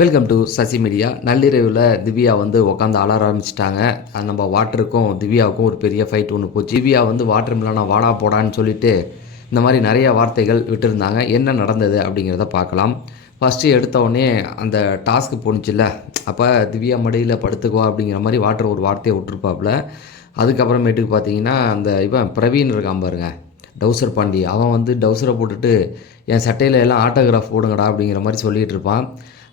Welcome to Sasi media. நள்ளிரவில் திவ்யா வந்து உட்காந்து அலற ஆரம்பிச்சிட்டாங்க. அது நம்ம வாட்டருக்கும் திவ்யாவுக்கும் ஒரு பெரிய ஃபைட் ஒன்று போச்சு. திவ்யா வந்து வாட்டர் மில்லானா வாடா போடான்னு சொல்லிட்டு இந்த மாதிரி நிறைய வார்த்தைகள் விட்டுருந்தாங்க. என்ன நடந்தது அப்படிங்கிறத பார்க்கலாம். ஃபஸ்ட்டு எடுத்தவுடனே அந்த டாஸ்க்கு போணுச்சுல்ல, அப்போ திவ்யா மடியில் படுத்துக்குவா அப்படிங்கிற மாதிரி வாட்டர் ஒரு வார்த்தையை விட்டுருப்பாப்புல. அதுக்கப்புறமேட்டுக்கு பார்த்தீங்கன்னா அந்த இவன் பிரவீன் இருக்கான் பாருங்க, டவுசர் பாண்டி, அவன் வந்து டவுசரை போட்டுட்டு என் சட்டையில் எல்லாம் ஆட்டோகிராஃப் போடுங்கடா அப்படிங்கிற மாதிரி சொல்லிகிட்டு இருப்பான்.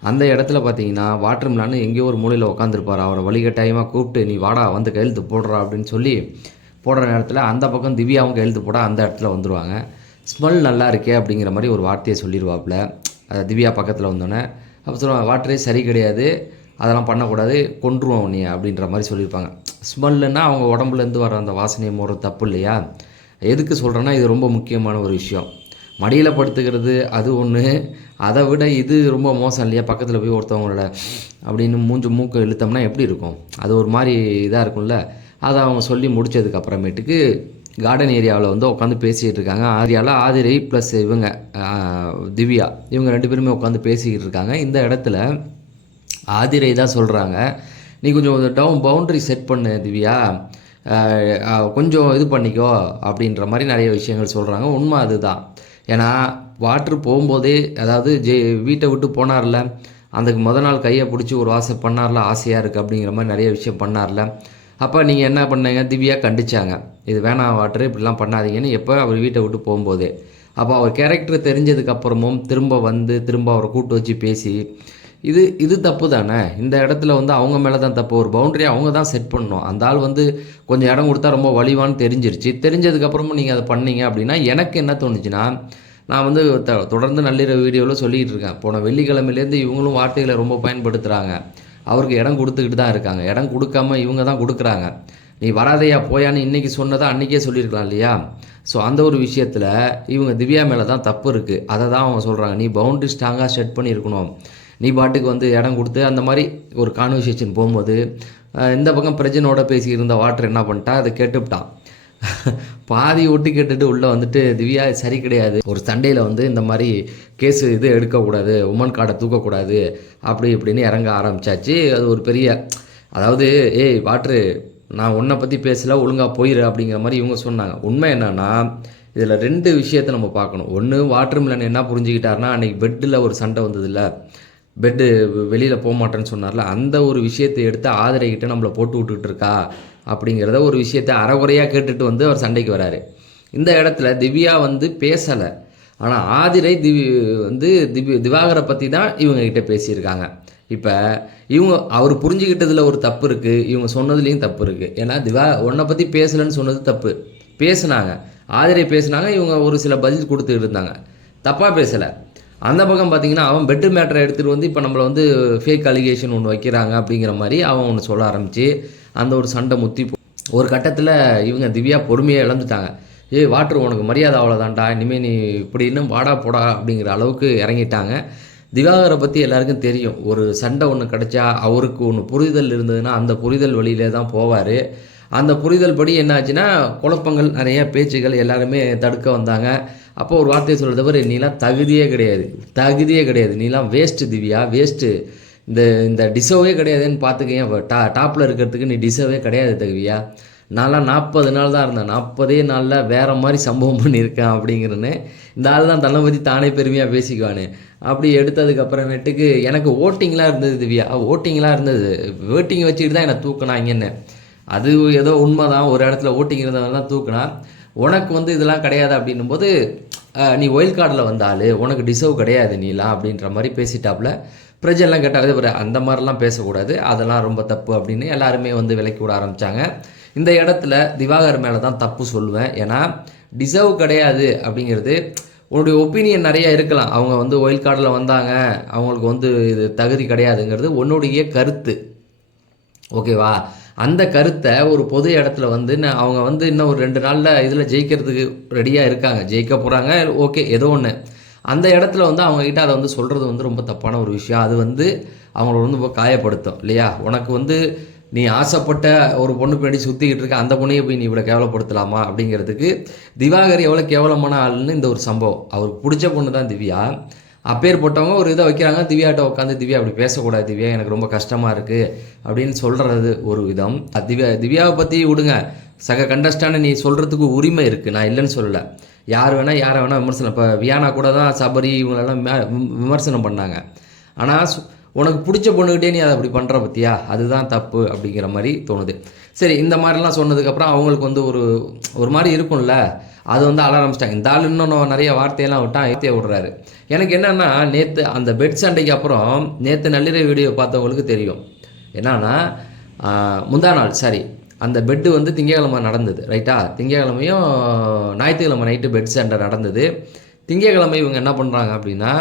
அந்த இடத்துல பார்த்தீங்கன்னா வாட்டர் மிலான்னு எங்கேயோ ஒரு மூலையில் உட்காந்துருப்பார். அவரை வழிகட்டாயமாக கூப்பிட்டு நீ வாடா வந்து கையெழுத்து போடுறா அப்படின்னு சொல்லி போடுற நேரத்தில் அந்த பக்கம் திவ்யாவும் கையெழுத்து போட அந்த இடத்துல வந்துடுவாங்க. ஸ்மெல் நல்லா இருக்கே அப்படிங்கிற மாதிரி ஒரு வார்த்தையை சொல்லிடுவாப்புல. திவ்யா பக்கத்தில் வந்தோடனே அப்போ சொல்லுவாங்க வாட்டரே சரி கிடையாது, அதெல்லாம் பண்ணக்கூடாது, கொன்றுவோம் நீ அப்படின்ற மாதிரி சொல்லியிருப்பாங்க. ஸ்மெல்லுன்னா அவங்க உடம்புலேருந்து வர அந்த வாசனையை போடுற தப்பு இல்லையா? எதுக்கு சொல்கிறேன்னா இது ரொம்ப முக்கியமான ஒரு விஷயம். மடியில் படுத்துக்கிறது அது ஒன்று, அதை விட இது ரொம்ப மோசம் இல்லையா? பக்கத்தில் போய் ஒருத்தவங்களோட அப்படின்னு மூக்கை இழுத்தோம்னா எப்படி இருக்கும்? அது ஒரு மாதிரி இதாக இருக்கும்ல. அதை அவங்க சொல்லி முடித்ததுக்கு அப்புறமேட்டுக்கு கார்டன் ஏரியாவில் வந்து உட்காந்து பேசிகிட்டு இருக்காங்க. ஆதிரை ப்ளஸ் இவங்க திவ்யா, இவங்க 2 பேருமே உட்காந்து பேசிக்கிட்டு இருக்காங்க. இந்த இடத்துல ஆதிரை தான் சொல்கிறாங்க, நீ கொஞ்சம் பவுண்ட்ரி செட் பண்ணு திவ்யா, கொஞ்சம் இது பண்ணிக்கோ அப்படின்ற மாதிரி நிறைய விஷயங்கள் சொல்கிறாங்க. உண்மை அதுதான். ஏன்னா வாட்ரு போகும்போதே, அதாவது வீட்டை விட்டு போனார்ல, அதுக்கு நாள் கையை பிடிச்சி ஒரு வாசை பண்ணார்ல, ஆசையாக இருக்குது அப்படிங்கிற மாதிரி நிறைய விஷயம் பண்ணார்ல. அப்போ நீங்கள் என்ன பண்ணீங்க? திவ்யா கண்டிச்சாங்க, இது வேணாம் வாட்ரு, இப்படிலாம் பண்ணாதீங்கன்னு. எப்போ? அவர் வீட்டை விட்டு போகும்போதே. அப்போ அவர் கேரக்டர் தெரிஞ்சதுக்கப்புறமும் திரும்ப அவரை கூப்பிட்டு வச்சு பேசி இது தப்பு தானே? இந்த இடத்துல வந்து அவங்க மேலே தான் தப்பு. ஒரு பவுண்டரி அவங்க தான் செட் பண்ணணும். அந்த ஆள் வந்து கொஞ்சம் இடம் கொடுத்தா ரொம்ப வலிவான்னு தெரிஞ்சிருச்சு. தெரிஞ்சதுக்கப்புறமும் நீங்கள் அதை பண்ணீங்க அப்படின்னா எனக்கு என்ன தோணுச்சுன்னா, நான் வந்து தொடர்ந்து நள்ளிரவு வீடியோவில் சொல்லிகிட்டு இருக்கேன். போன வெள்ளிக்கிழமையிலேருந்து இவங்களும் வார்த்தைகளை ரொம்ப பயன்படுத்துகிறாங்க. அவருக்கு இடம் கொடுத்துக்கிட்டு தான் இருக்காங்க. இடம் கொடுக்காம இவங்க தான் கொடுக்குறாங்க. நீ வராதையா போயான்னு இன்றைக்கி சொன்னதை அன்றைக்கே சொல்லியிருக்கலாம் இல்லையா? ஸோ அந்த ஒரு விஷயத்தில் இவங்க திவ்யா மேலே தான் தப்பு இருக்குது. அதை தான் அவங்க சொல்கிறாங்க, நீ பவுண்டரி ஸ்ட்ராங்காக செட் பண்ணியிருக்கணும். நீ பாட்டுக்கு வந்து இடம் கொடுத்து அந்த மாதிரி ஒரு கான்வர்சேஷன் போகும்போது இந்த பக்கம் பிரஜனோட பேசியிருந்த வாட்டர் என்ன பண்ணிட்டா, அதை கேட்டுவிட்டான். பாதி ஒட்டி கேட்டுட்டு உள்ளே வந்துட்டு திவ்யா சரி கிடையாது, ஒரு சண்டையில் வந்து இந்த மாதிரி கேஸு இது எடுக்கக்கூடாது, உமன் கார்டை தூக்கக்கூடாது அப்படி இப்படின்னு இறங்க ஆரம்பித்தாச்சு. அது ஒரு பெரிய, அதாவது ஏய் வாட்ரு, நான் உன்னை பற்றி பேசல, ஒழுங்காக போயிரு அப்படிங்கிற மாதிரி இவங்க சொன்னாங்க. உண்மை என்னன்னா, இதில் 2 விஷயத்தை நம்ம பார்க்கணும். ஒன்று, வாட்டர் மிலன் என்ன புரிஞ்சுக்கிட்டாருன்னா, அன்றைக்கி பெட்டில் ஒரு சண்டை வந்ததில்ல, பெட்டு வெளியில் போக மாட்டேன்னு சொன்னார்ல, அந்த ஒரு விஷயத்தை எடுத்து ஆதிரைக்கிட்ட நம்மளை போட்டு விட்டுக்கிட்டு இருக்கா அப்படிங்கிறத ஒரு விஷயத்தை அறகுறையாக கேட்டுட்டு வந்து அவர் சண்டைக்கு வராரு. இந்த இடத்துல திவ்யா வந்து பேசலை, ஆனால் ஆதிரை திவாகரை பற்றி தான் இவங்ககிட்ட பேசியிருக்காங்க. இப்போ அவர் புரிஞ்சுக்கிட்டதில் ஒரு தப்பு இருக்குது, இவங்க சொன்னதுலேயும் தப்பு இருக்குது. ஏன்னா உன்னை பற்றி பேசலைன்னு சொன்னது தப்பு. பேசுனாங்க, ஆதிரை பேசுனாங்க, இவங்க ஒரு சில பதில் கொடுத்துக்கிட்டு இருந்தாங்க, தப்பாக பேசலை. அந்த பக்கம் பார்த்தீங்கன்னா அவன் பெட்டு மேட்டரை எடுத்துகிட்டு வந்து இப்போ நம்மளை வந்து ஃபேக் அலிகேஷன் ஒன்று வைக்கிறாங்க அப்படிங்கிற மாதிரி அவன் ஒன்று சொல்ல ஆரம்பித்து அந்த ஒரு சண்டை முத்தி ஒரு கட்டத்தில் இவங்க திவ்யா பொறுமையாக இழந்துட்டாங்க. ஏய் வாட்ரு, உனக்கு மரியாதை அவ்வளோதான்டா, இனிமேல் நீ இப்படி இன்னும் வாடா போடா அப்படிங்கிற அளவுக்கு இறங்கிட்டாங்க. திவாகரை பற்றி எல்லாருக்கும் தெரியும், ஒரு சண்டை ஒன்று கிடச்சா அவருக்கு ஒன்று புரிதல் இருந்ததுன்னா அந்த புரிதல் வழியிலே தான் போவார். அந்த புரிதல் படி என்னாச்சுன்னா குழப்பங்கள், நிறைய பேச்சுகள், எல்லாருமே தடுக்க வந்தாங்க. அப்போ ஒரு வார்த்தையை சொல்கிறத தவிர, நீலாம் தகுதியே கிடையாது, நீலாம் வேஸ்ட்டு திவ்யா, வேஸ்ட்டு, இந்த டிசர்வே கிடையாதுன்னு பார்த்துக்கேன். டாப்பில் இருக்கிறதுக்கு நீ டிசர்வே கிடையாது திவ்யா. நான்லாம் 40 நாள் தான் இருந்தேன், 40 நாளில் வேறு மாதிரி சம்பவம் பண்ணியிருக்கேன் அப்படிங்கிறன்னு இந்த ஆள் தான் தன்னை பற்றி தானே பெருமையாக பேசிக்குவானு. அப்படி எடுத்ததுக்கப்புறமேட்டுக்கு எனக்கு ஓட்டிங்லாம் இருந்தது திவ்யா, ஓட்டிங்லாம் இருந்தது, வேட்டிங் வச்சுக்கிட்டு தான் என்னை தூக்கினாங்கன்னு. அது ஏதோ உண்மை தான், ஒரு இடத்துல ஓட்டிங் இருந்தவங்கலாம் தூக்குனா. உனக்கு வந்து இதெல்லாம் கிடையாது அப்படின்னும் போது நீ ஒயில் கார்டில் வந்தால் உனக்கு டிசர்வ் கிடையாது நீலாம் அப்படின்ற மாதிரி பேசிட்டாப்புல. பிரஜெல்லாம் கேட்டால் அந்த மாதிரிலாம் பேசக்கூடாது, அதெல்லாம் ரொம்ப தப்பு அப்படின்னு எல்லாருமே வந்து விலக்கி விட ஆரம்பித்தாங்க. இந்த இடத்துல திவாகர் மேலே தான் தப்பு சொல்லுவேன். ஏன்னா டிசர்வ் கிடையாது அப்படிங்கிறது, உன்னுடைய ஒப்பீனியன் நிறைய இருக்கலாம். அவங்க வந்து ஒயில் கார்டில் வந்தாங்க, அவங்களுக்கு வந்து இது தகுதி கிடையாதுங்கிறது உன்னுடைய கருத்து, ஓகேவா? அந்த கருத்தை ஒரு பொது இடத்துல வந்து அவங்க வந்து இன்னும் ஒரு 2 நாளில் இதில் ஜெயிக்கிறதுக்கு ரெடியாக இருக்காங்க, ஜெயிக்க போகிறாங்க, ஓகே ஏதோ ஒன்று. அந்த இடத்துல வந்து அவங்ககிட்ட அதை வந்து சொல்கிறது வந்து ரொம்ப தப்பான ஒரு விஷயம். அது வந்து அவங்கள வந்து ரொம்ப காயப்படுத்தும் இல்லையா? உனக்கு வந்து நீ ஆசைப்பட்ட ஒரு பொண்ணு பின்னாடி சுற்றிக்கிட்டு இருக்க, அந்த பொண்ணையை போய் நீ இவ்வளோ கேவலப்படுத்தலாமா அப்படிங்கிறதுக்கு திவாகர் எவ்வளோ கேவலமான ஆளுன்னு இந்த ஒரு சம்பவம். அவருக்கு பிடிச்ச பொண்ணு தான் திவ்யா, அப்பேற்பட்டவங்க ஒரு இதை வைக்கிறாங்க. திவ்யாட்ட உட்காந்து, திவ்யா அப்படி பேசக்கூடாது திவ்யா, எனக்கு ரொம்ப கஷ்டமாக இருக்குது அப்படின்னு சொல்கிறது ஒரு விதம். திவ்யாவை பற்றி விடுங்க, சக கண்டஸ்டான நீ சொல்கிறதுக்கு உரிமை இருக்குது, நான் இல்லைன்னு சொல்லலை. யார் வேணால் யாரை வேணால் விமர்சனம். இப்போ வியானா கூட தான் சபரி இவங்களெல்லாம் விமர்சனம் பண்ணாங்க. ஆனால் உனக்கு பிடிச்ச பொண்ணுக்கிட்டே நீ அதை அப்படி பண்ணுற பற்றியா, அதுதான் தப்பு அப்படிங்கிற மாதிரி தோணுது. சரி, இந்த மாதிரிலாம் சொன்னதுக்கப்புறம் அவங்களுக்கு வந்து ஒரு மாதிரி இருக்கும்ல, அது வந்து அழ ஆரம்பிச்சிட்டாங்க. இந்த ஆள் இன்னும் நிறைய வார்த்தையெல்லாம் வார்த்தையை விடுறாரு. எனக்கு என்னென்னா, நேற்று அந்த பெட் சண்டைக்கு அப்புறம் நேற்று நள்ளிரவு வீடியோ பார்த்தவங்களுக்கு தெரியும். என்னன்னா, முந்தா நாள் சாரி, அந்த பெட்டு வந்து திங்கக்கிழமை நடந்தது ரைட்டா. திங்கக்கிழமையும் ஞாயிற்றுக்கிழமை நைட்டு பெட் சண்டை நடந்தது. திங்கக்கிழமை இவங்க என்ன பண்ணுறாங்க அப்படின்னா,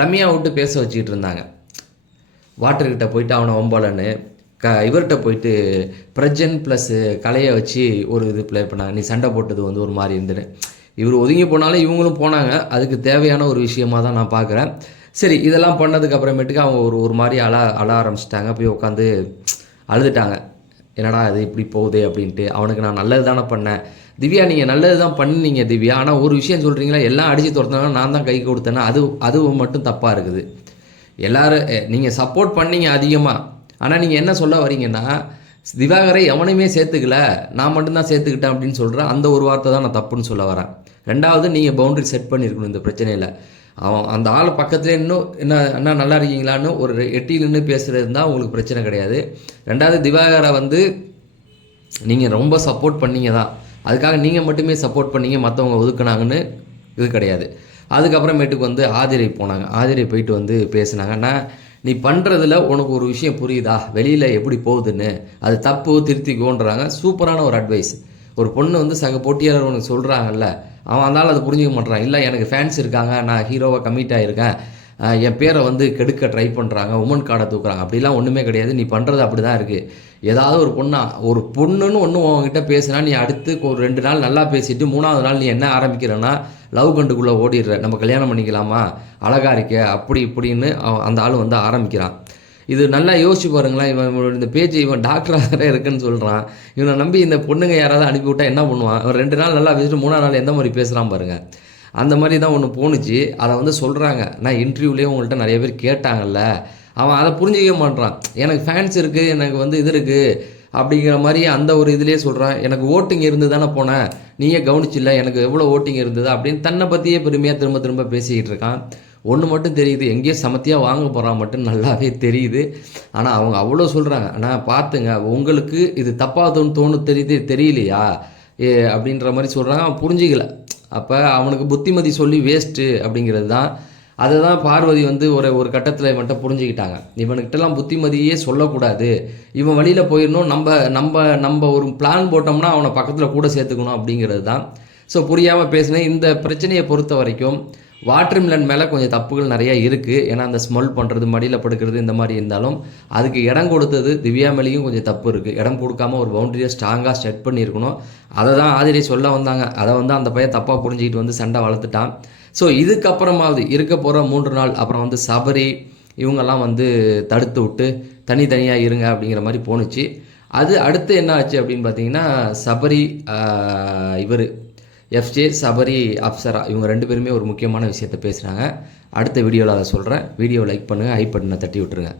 ரம்யா விட்டு பேச வச்சுக்கிட்டு இருந்தாங்க. வாட்டர்கிட்ட போயிட்டு அவனை ஒம்பலன்னு இவர்கிட்ட போயிட்டு பிரஜன் ப்ளஸ் கலையை வச்சு ஒரு இது ப்ளே பண்ணாங்க. நீ சண்டை போட்டது வந்து ஒரு மாதிரி இருந்துன்னு. இவர் ஒதுங்கி போனாலும் இவங்களும் போனாங்க. அதுக்கு தேவையான ஒரு விஷயமாக தான் நான் பார்க்குறேன். சரி, இதெல்லாம் பண்ணதுக்கு அப்புறமேட்டுக்கு அவங்க ஒரு மாதிரி அழ ஆரம்பிச்சிட்டாங்க. போய் உட்காந்து அழுதுட்டாங்க. என்னடா இது இப்படி போகுது அப்படின்ட்டு. அவனுக்கு நான் நல்லது தானே பண்ணேன். திவ்யா, நீங்கள் நல்லது தான் பண்ணீங்க திவ்யா, ஆனால் ஒரு விஷயம் சொல்கிறீங்களா, எல்லாம் அடித்து துரத்துனாங்க, நான் தான் கை கொடுத்தேன்னா அது மட்டும் தப்பாக இருக்குது. எல்லோரும் நீங்கள் சப்போர்ட் பண்ணீங்க அதிகமாக, ஆனால் நீங்கள் என்ன சொல்ல வரீங்கன்னா, திவாகரை எவனையுமே சேர்த்துக்கல, நான் மட்டும்தான் சேர்த்துக்கிட்டேன் அப்படின்னு சொல்கிறேன். அந்த ஒரு வார்த்தை தான் நான் தப்புன்னு சொல்ல வரேன். ரெண்டாவது, நீங்கள் பவுண்டரி செட் பண்ணியிருக்கணும் இந்த பிரச்சனையில். அவன் அந்த ஆள் பக்கத்துலேயே இன்னும் என்ன நல்லா இருக்கீங்களான்னு ஒரு எட்டியில்னு பேசுகிறது தான் உங்களுக்கு பிரச்சனை கிடையாது. ரெண்டாவது, திவாகரை வந்து நீங்கள் ரொம்ப சப்போர்ட் பண்ணீங்க தான், அதுக்காக நீங்கள் மட்டுமே சப்போர்ட் பண்ணீங்க, மற்றவங்க ஒதுக்குனாங்கன்னு இது கிடையாது. அதுக்கப்புறமேட்டுக்கு வந்து ஆதிரை போனாங்க. ஆதிரை போயிட்டு வந்து பேசுனாங்க. நான் நீ பண்ணுறதுல உனக்கு ஒரு விஷயம் புரியுதா, வெளியில் எப்படி போகுதுன்னு, அது தப்பு, திருத்திக்கோன்றாங்க. சூப்பரான ஒரு அட்வைஸ். ஒரு பொண்ணு வந்து சக போட்டியாளர் உனக்கு சொல்கிறாங்கல்ல, அவன் அதனால் அதை புரிஞ்சிக்க மாட்டான். இல்லை, எனக்கு ஃபேன்ஸ் இருக்காங்க, நான் ஹீரோவாக கமிட் ஆகியிருக்கேன், என் பேரை வந்து கெடுக்க ட்ரை பண்ணுறாங்க, உமன் கார்டை தூக்குறாங்க, அப்படிலாம் ஒன்றுமே கிடையாது. நீ பண்ணுறது அப்படி தான் இருக்குது. ஏதாவது ஒரு பொண்ணுன்னு ஒன்று உங்ககிட்ட பேசுனா, நீ அடுத்து ஒரு 2 நாள் நல்லா பேசிட்டு 3ஆவது நாள் நீ என்ன ஆரம்பிக்கிறன்னா, லவ் கண்டுக்குள்ளே ஓடிடுற, நம்ம கல்யாணம் பண்ணிக்கலாமா, அழகா இருக்க, அப்படி இப்படின்னு அந்த ஆள் வந்து ஆரம்பிக்கிறான். இது நல்லா யோசிச்சு பாருங்களேன். இவன் இந்த பேஜ் இவன் டாக்டராக இருக்குன்னு சொல்கிறான். இவனை நம்பி இந்த பொண்ணுங்க யாராவது அனுப்பிவிட்டா என்ன பண்ணுவான்? அவன் 2 நாள் நல்லா பேசிட்டு 3ஆவது நாள் எந்த மாதிரி பேசுகிறான் பாருங்கள். அந்த மாதிரி தான் ஒன்று போணுச்சு. அதை வந்து சொல்கிறாங்க. நான் இன்டர்வியூலேயே உங்கள்கிட்ட நிறைய பேர் கேட்டாங்கல்ல, அவன் அதை புரிஞ்சிக்க மாட்டான். எனக்கு ஃபேன்ஸ் இருக்குது, எனக்கு வந்து இது இருக்குது அப்படிங்கிற மாதிரி அந்த ஒரு இதுலேயே சொல்கிறான். எனக்கு ஓட்டிங் இருந்து தானே போனேன், நீயே கவனிச்சில்ல, எனக்கு எவ்வளோ ஓட்டிங் இருந்தது அப்படின்னு தன்னை பற்றியே பெருமையாக திரும்ப திரும்ப பேசிக்கிட்டு இருக்கான். ஒன்று மட்டும் தெரியுது, எங்கேயோ சமத்தியாக வாங்க போகிறான் மட்டும் நல்லாவே தெரியுது. ஆனால் அவங்க அவ்வளோ சொல்கிறாங்க. ஆனால் பார்த்துங்க, உங்களுக்கு இது தப்பாக தெரியலையா அப்படின்ற மாதிரி சொல்கிறாங்க. அவன் புரிஞ்சிக்கல. அப்போ அவனுக்கு புத்திமதி சொல்லி வேஸ்ட்டு அப்படிங்கிறது தான். அதை தான் பார்வதி வந்து ஒரு கட்டத்தில் இவன்கிட்ட புரிஞ்சுக்கிட்டாங்க. இவனுக்கிட்டலாம் புத்திமதியே சொல்லக்கூடாது, இவன் வழியில் போயிடணும், நம்ம ஒரு பிளான் போட்டோம்னா அவனை பக்கத்தில் கூட சேர்த்துக்கணும் அப்படிங்கிறது தான். ஸோ புரியாமல் பேசினேன். இந்த பிரச்சனையை பொறுத்த வரைக்கும் வாட்டர்மிலன் மேலே கொஞ்சம் தப்புகள் நிறையா இருக்குது. ஏன்னா அந்த ஸ்மெல் பண்ணுறது, மடியில் படுக்கிறது, இந்த மாதிரி இருந்தாலும் அதுக்கு இடம் கொடுத்தது திவ்யா மேலேயும் கொஞ்சம் தப்பு இருக்குது. இடம் கொடுக்காம ஒரு பவுண்டரியை ஸ்ட்ராங்காக செட் பண்ணியிருக்கணும். அதை தான் ஆதிரை சொல்ல வந்தாங்க. அதை வந்து அந்த பையன் தப்பாக புரிஞ்சுக்கிட்டு வந்து சண்டை வளர்த்துட்டான். ஸோ இதுக்கப்புறமாவது இருக்க போகிற 3 நாள் அப்புறம் வந்து சபரி இவங்கெல்லாம் வந்து தடுத்து விட்டு தனித்தனியாக இருங்க அப்படிங்கிற மாதிரி போணுச்சு. அது அடுத்து என்ன ஆச்சு அப்படின்னு பார்த்தீங்கன்னா, சபரி இவர் எஃப்ஜே, சபரி, அப்சரா இவங்க 2 பேருமே ஒரு முக்கியமான விஷயத்தை பேசுகிறாங்க. அடுத்த வீடியோவில் அதை சொல்கிறேன். வீடியோ லைக் பண்ணுங்கள், ஹைப் பட்டனை தட்டி விட்டுருங்க.